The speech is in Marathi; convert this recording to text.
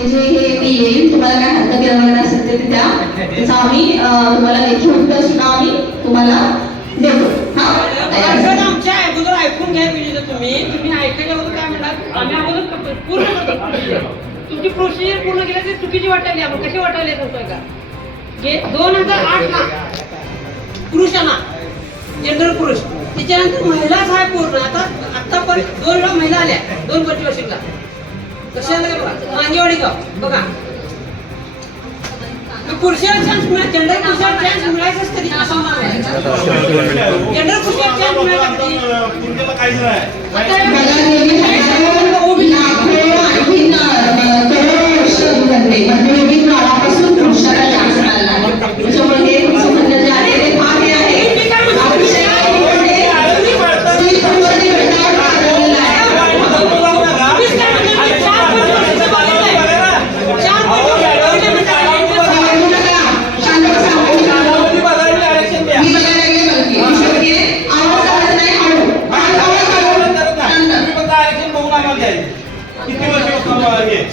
ते जे हे मी येईल. तुम्हाला काय हरकत द्यावा असेल ते त्या त्याचा आम्ही तुम्हाला लेखी उत्तर सुद्धा आम्ही. तुम्हाला देतो आमच्या अगोदर ऐकून घ्या पाहिजे तुम्ही. तुम्ही ऐकायच्या अगोदर काय म्हणतात? आम्ही अगोदर पूर्ण करतो तुमची प्रोसिजर पूर्ण केली ते चुकीची वाटायली. आपण कशी वाटायली सांगतोय का जे दोन हजार आठ ला. पुरुषांना जनरल पुरुष. त्याच्यानंतर महिलाच आहे पूर्ण. आता आतापर्यंत दोन वेळा महिला आल्या. दोन पंचवर्षीला कशाला बघा मांगेवाडी गाव. बघा. पुरुषाला चान्स मिळाला जनरल पुरुषाला चान्स मिळायचाच कधी? असं जनरल पुरुषाला चान्स मिळायचा कधी? Amanda. E tem uma gestão ali.